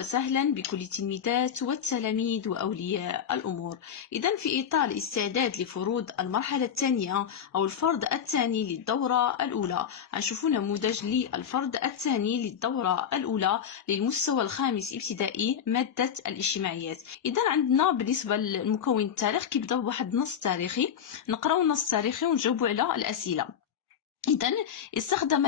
وسهلا بكل التلميذات والتلاميذ وأولياء الأمور. إذن في إطار الاستعداد لفروض المرحلة الثانية أو الفرض الثاني للدورة الأولى، نشوف نموذج للفرض الثاني للدورة الأولى للمستوى الخامس ابتدائي مادة الاجتماعيات. إذن عندنا بالنسبة للمكون التاريخ كيبداو بواحد النص تاريخي، نقراو النص التاريخي ونجاوبوا على الأسئلة. إذن استخدم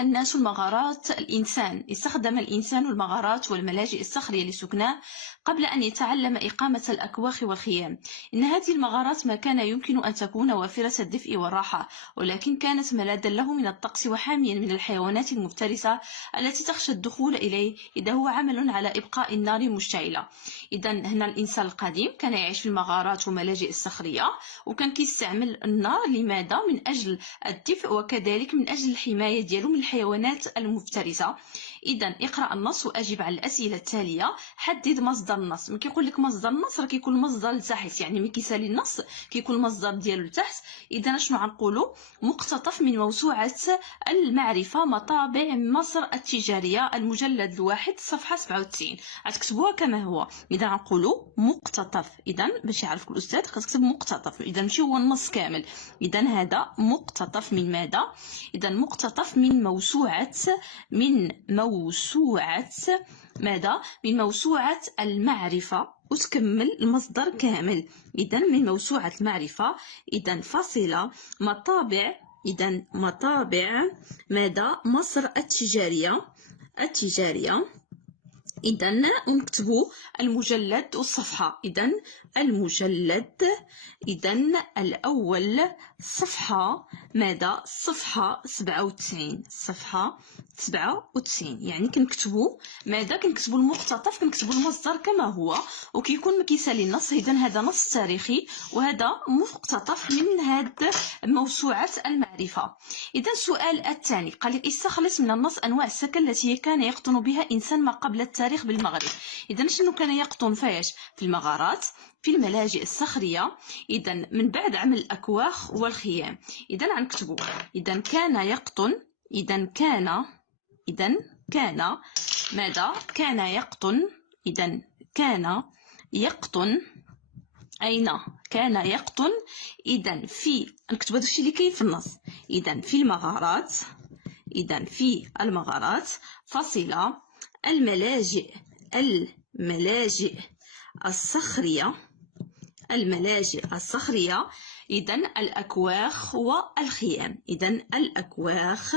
الإنسان المغارات والملاجئ الصخرية لسكناه قبل أن يتعلم إقامة الأكواخ والخيام. إن هذه المغارات ما كان يمكن أن تكون وافرة الدفء والراحة، ولكن كانت ملاذا له من الطقس وحاميا من الحيوانات المفترسة التي تخشى الدخول إليه إذا هو عمل على إبقاء النار مشتعلة. إذن هنا الإنسان القديم كان يعيش في المغارات والملاجئ الصخرية، وكان كيستعمل النار لماذا؟ من أجل الدفء وكذلك من أجل الحماية ديالو من الحيوانات المفترسة. إذن اقرأ النص وأجب على الأسئلة التالية. حدد مصدر النص. ملي كيقول لك مصدر النص راه كيكون مصدر لتحت، يعني ملي كيسالي النص كيكون المصدر ديالو لتحت. إذن شنو غنقولوا؟ مقتطف من موسوعة المعرفة مطابع مصر التجارية المجلد الواحد صفحة 97. غتكتبوها كما هو. إذا غنقولوا مقتطف، إذن باش يعرفك الأستاذ كتكتب مقتطف، إذا ماشي هو النص كامل. إذن هذا مقتطف من ماذا؟ إذا مقتطف من موسوعة ماذا؟ من موسوعة المعرفة، وتكمل المصدر كامل. إذا من موسوعة المعرفة، إذا فاصلة مطابع، إذا مطابع ماذا؟ مصر التجارية. إذا نكتبوا المجلد والصفحة. إذا المجلد، إذا الأول صفحة ماذا؟ صفحة 97. صفحة 97 يعني كنكتبوا ماذا؟ كنكتبوا المقتطف، كنكتبوا المصدر كما هو، وكيكون ما كيسالي النص. إذا هذا نص تاريخي وهذا مقتطف من هذه موسوعة المعرفة. إذا السؤال الثاني قال لك استخلص من النص أنواع السكن التي كان يقطن بها إنسان ما قبل التاريخ بالمغرب. إذا شنو كان يقطن فاش؟ في المغارات، في الملاجئ الصخرية، إذا من بعد عمل الأكواخ والخيام. إذا غنكتبوا إذا كان يقطن، إذا كان ماذا؟ كان يقطن. إذا كان يقطن أين؟ كان يقطن إذا في، نكتب هذا الشيء اللي كاين في النص. إذا في المغارات، إذا في المغارات فاصلة الملاجئ الصخرية، إذا الأكواخ والخيام. إذا الأكواخ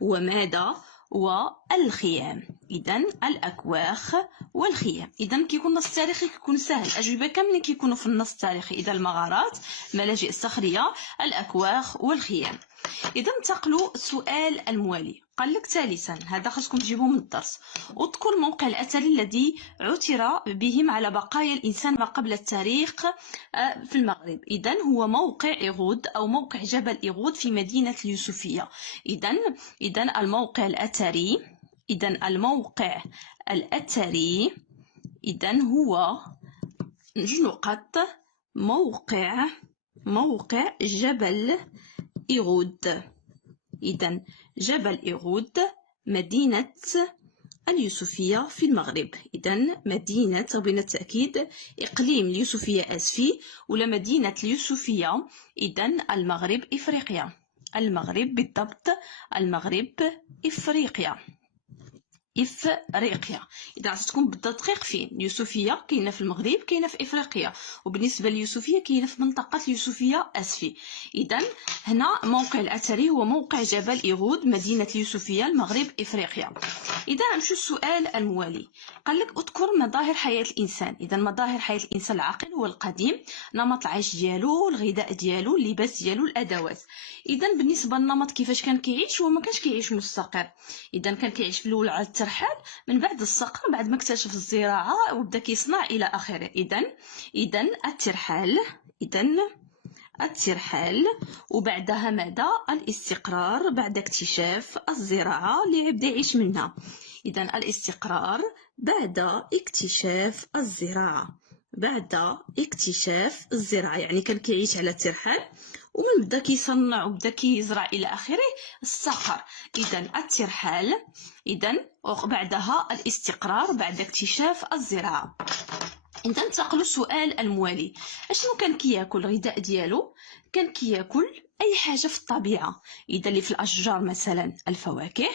وماذا؟ والخيام. إذا الأكواخ والخيام. إذا كيكون النص التاريخي كيكون سهل، أجوبة كاملين كيكونوا في النص التاريخي. إذا المغارات، ملاجئ الصخرية، الأكواخ والخيام. إذا انتقلوا السؤال الموالي. قال لك ثالثا، هذا خاصكم تجيبوه من الدرس، اذكر موقع الأثري الذي عثر بهم على بقايا الإنسان ما قبل التاريخ في المغرب. إذا هو موقع إيغود أو موقع جبل إيغود في مدينة اليوسفية. إذا الموقع الأثري، إذا هو جوج نقط، موقع جبل إيغود. إذا جبل إيغود مدينة اليوسفية في المغرب. إذا مدينة، بين التأكيد إقليم اليوسفية آسفي، ولا مدينة اليوسفية. إذا المغرب إفريقيا، المغرب بالضبط، المغرب إفريقيا. إذا عرفتكم بالدقيق فين اليوسفية كاينه في المغرب، كاينه في افريقيا، وبالنسبه لليوسفيه كاينه في منطقه اليوسفيه اسفي. اذا هنا موقع الاثري هو موقع جبل إيغود مدينه اليوسفيه المغرب افريقيا. اذا نمشيو السؤال الموالي. قال لك اذكر مظاهر حياه الانسان. اذا مظاهر حياه الانسان العاقل هو القديم، نمط العيش ديالو، الغذاء ديالو، اللباس ديالو، الادوات. اذا بالنسبه للنمط كيفاش كان كيعيش، هو ما كانش كيعيش مستقر. اذا كان كيعيش في الاول على الترحال، من بعد الصقر، بعد ما اكتشف الزراعه وبدا كيصنع الى اخره. اذا الترحال، وبعدها ماذا؟ الاستقرار بعد اكتشاف الزراعه اللي يبدا يعيش منها. اذا الاستقرار بعد اكتشاف الزراعه، يعني كان كيعيش على الترحال ومن بدا كيصنع وبدا كيزرع الى اخره الصقر. اذا الترحال، اذا وبعدها الاستقرار بعد اكتشاف الزراعه. إذا انتقلوا السؤال الموالي: اشنو كان كياكل؟ الغذاء ديالو كان كياكل اي حاجه في الطبيعه. اذا اللي في الاشجار مثلا الفواكه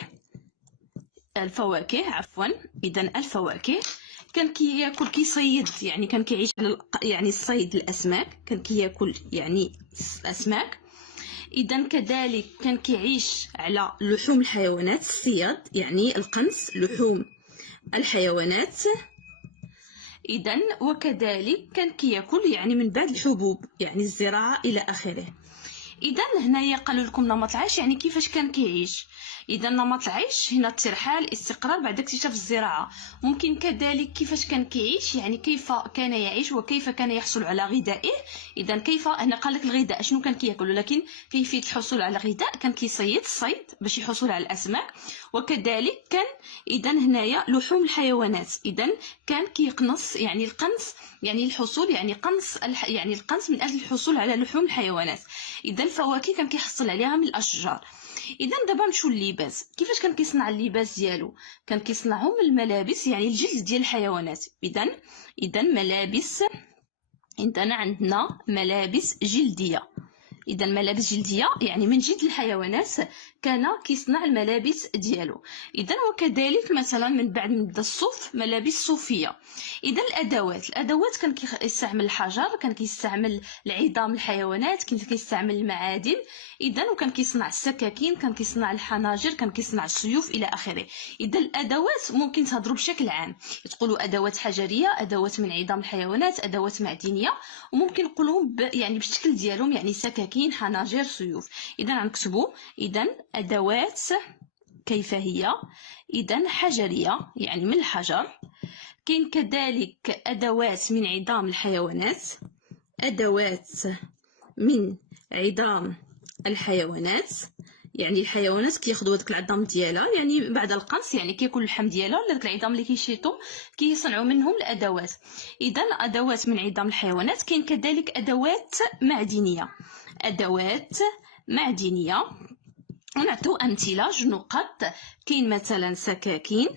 عفوا، اذا الفواكه. كان كياكل كيصيد، يعني كان كيعيش على يعني الصيد الاسماك، كان كياكل يعني الاسماك. اذا كذلك كان كيعيش على لحوم الحيوانات، الصياد يعني القنص، لحوم الحيوانات. اذا وكذلك كان كياكل يعني من بعد الحبوب، يعني الزراعه الى اخره. اذا هنايا قالوا لكم نمط العيش، يعني كيفاش كان كيعيش. اذا نمط العيش هنا الترحال، استقرار بعد اكتشاف الزراعه. ممكن كذلك كيفاش كان كيعيش، يعني كيف كان يعيش وكيف كان يحصل على غذائه. اذا كيف، هنا قال لك الغذاء شنو كان كياكل، ولكن كيفيه الحصول على الغذاء كان كيصيد الصيد باش يحصل على الاسماك. وكذلك كان اذا هنايا لحوم الحيوانات، اذا كان كيقنص، يعني القنص يعني الحصول، يعني قنص يعني القنص من اجل الحصول على لحوم الحيوانات. اذا الفواكه كان كيحصل عليها من الاشجار. اذا دابا نمشيو لللباس. كيفاش كان كيصنع اللباس ديالو؟ كان كيصنعو من الملابس، يعني الجلد ديال الحيوانات. اذا ملابس، عندنا ملابس جلديه. اذا ملابس جلديه يعني من جلد الحيوانات كان كيصنع الملابس ديالو. اذا وكذلك مثلا من بعد من بدا الصوف، ملابس صوفيه. اذا الادوات كان كيستعمل الحجر، كان كيستعمل العظام الحيوانات، كان كيستعمل المعادن. اذا وكان كيصنع السكاكين، كان كيصنع الحناجر، كان كيصنع السيوف الى اخره. اذا الادوات ممكن تهضروا بشكل عام، تقولوا ادوات حجريه، ادوات من عظام الحيوانات، ادوات معدنيه، وممكن نقولهم يعني بالشكل ديالهم، يعني سكاكين، حناجر، سيوف. اذا غنكتبوا اذا ادوات كيف هي. اذا حجريه يعني من الحجر. كاين كذلك ادوات من عظام الحيوانات، ادوات من عظام الحيوانات، يعني الحيوانات كياخذوا داك العظام ديالها، يعني بعد القنص يعني كياكل اللحم ديالها ولا داك العظام اللي كيشيطوا كيصنعوا منهم الادوات. اذا ادوات من عظام الحيوانات. كاين كذلك ادوات معدنيه، ادوات معدنيه. ونعطيو امثله جنقط. كاين مثلا سكاكين،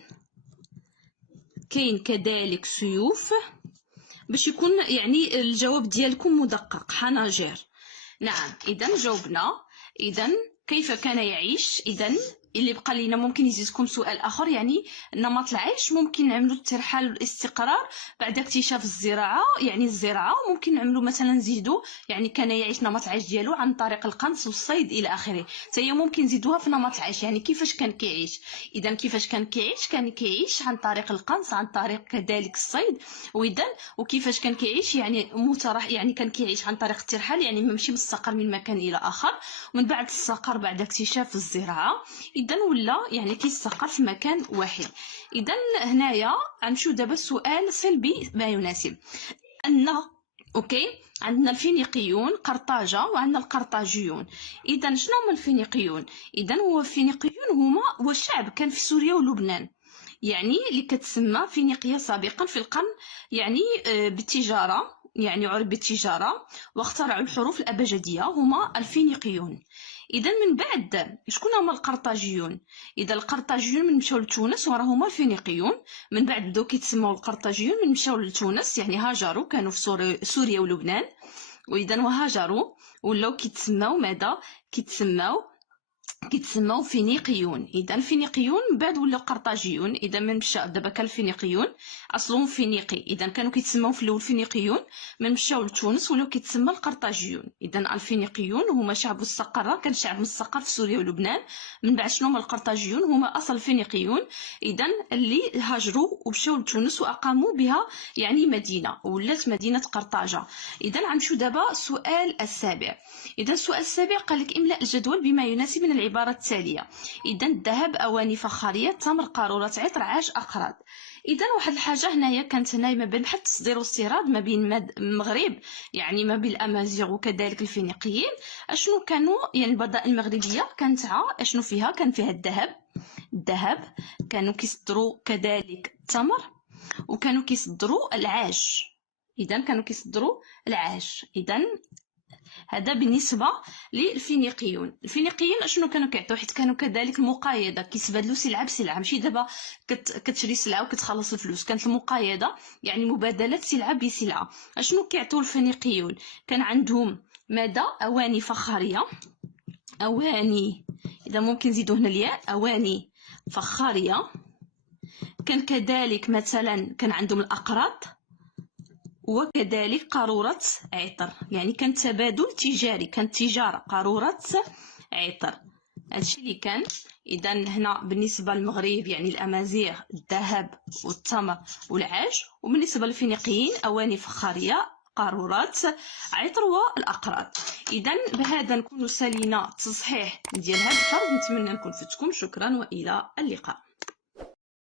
كاين كذلك سيوف، باش يكون يعني الجواب ديالكم مدقق. حناجر. نعم، اذا جاوبنا. اذا كيف كان يعيش. اذا اللي بقى لينا ممكن يزيدكم سؤال اخر، يعني نمط العيش ممكن نعملوا الترحال والاستقرار بعد اكتشاف الزراعه، يعني الزراعه. ممكن نعملوا مثلا نزيدوا يعني كان يعيش نمط العيش ديالو عن طريق القنص والصيد الى اخره. حتى ممكن نزيدوها في نمط العيش، يعني كيفاش كان كيعيش. اذا كيفاش كان كيعيش، كان كيعيش عن طريق القنص، عن طريق كذلك الصيد. واذا وكيفاش كان كيعيش، يعني يعني كان كيعيش عن طريق الترحال، يعني ماشي مستقر من مكان الى اخر، ومن بعد الصقر بعد اكتشاف الزراعه. اذا ولا يعني كيستقر في مكان واحد. اذا هنايا غنمشيو دابا السؤال صل ما يناسب. اوكي، عندنا الفينيقيون قرطاجه وعندنا القرطاجيون. اذا شنو هما الفينيقيون؟ اذا هو الفينيقيون هو شعب كان في سوريا ولبنان، يعني اللي كتسمى فينيقيا سابقا في القرن يعني بالتجاره، يعني عرف بالتجاره، واخترعوا الحروف الابجديه، هما الفينيقيون. اذا من بعد شكون هما القرطاجيون؟ اذا القرطاجيون من مشاو لتونس وراه هما الفينيقيون. من بعد بداو كيتسموا القرطاجيون من مشاو لتونس، يعني هاجروا، كانوا في سوريا ولبنان. واذا وهاجروا ولاو كيتسموا ماذا؟ كيتسموا فينيقيون. اذا الفينيقيون من بعد ولاو قرطاجيون. اذا من مشى دابا كان الفينيقيون اصلهم فينيقي، اذا كانوا كيتسموا في الاول فينيقيون، من مشاو لتونس ولاو كيتسمى القرطاجيون. اذا الفينيقيون هما شعب مستقر، كان شعب مستقر في سوريا ولبنان. من بعد شنو هما القرطاجيون؟ هما اصل الفينيقيون، اذا اللي هاجروا ومشاو لتونس واقاموا بها يعني مدينه، ولات مدينه قرطاجه. اذا غنمشيو دابا السؤال السابع. اذا السؤال السابع قال لك املأ الجدول بما يناسب من العباره التاليه. اذا الذهب، اواني فخاريه، تمر، قاروره عطر، عاج، اقراض. اذا واحد الحاجه هنايا كانت هنايا ما بين بحال التصدير والاستيراد ما بين المغرب، يعني ما بين الامازيغ وكذلك الفينيقيين. اشنو كانوا يعني البضائع المغربيه كانت اشنو فيها؟ كان فيها الذهب، كانوا كيصدروا كذلك التمر، وكانوا كيصدروا العاج. اذا كانوا كيصدروا العاج. اذا هذا بالنسبه للفينيقيون. الفينيقيين اشنو كانوا كيعطيو؟ حيت كانوا كذلك المقايضه، كيتبادلوا سلعه بسلعه، ماشي دابا كتشري سلعه وكتخلص الفلوس، كانت المقايضه يعني مبادله سلعه بسلعه. اشنو كيعطيو الفينيقيون؟ كان عندهم ماده اواني فخاريه، اواني اذا ممكن نزيدو هنا الياء، اواني فخاريه. كان كذلك مثلا كان عندهم الاقراط، وكذلك قارورة عطر، يعني كان تبادل تجاري، كانت تجارة قارورة عطر. هادشي اللي كان. اذا هنا بالنسبه للمغرب يعني الامازيغ الذهب والتمر والعاج، وبالنسبه للفينيقيين اواني فخاريه، قارورات عطر والاقراط. اذا بهذا نكون سالينا تصحيح ديال هذا الفرض. نتمنى نكون فتكم. شكرا والى اللقاء.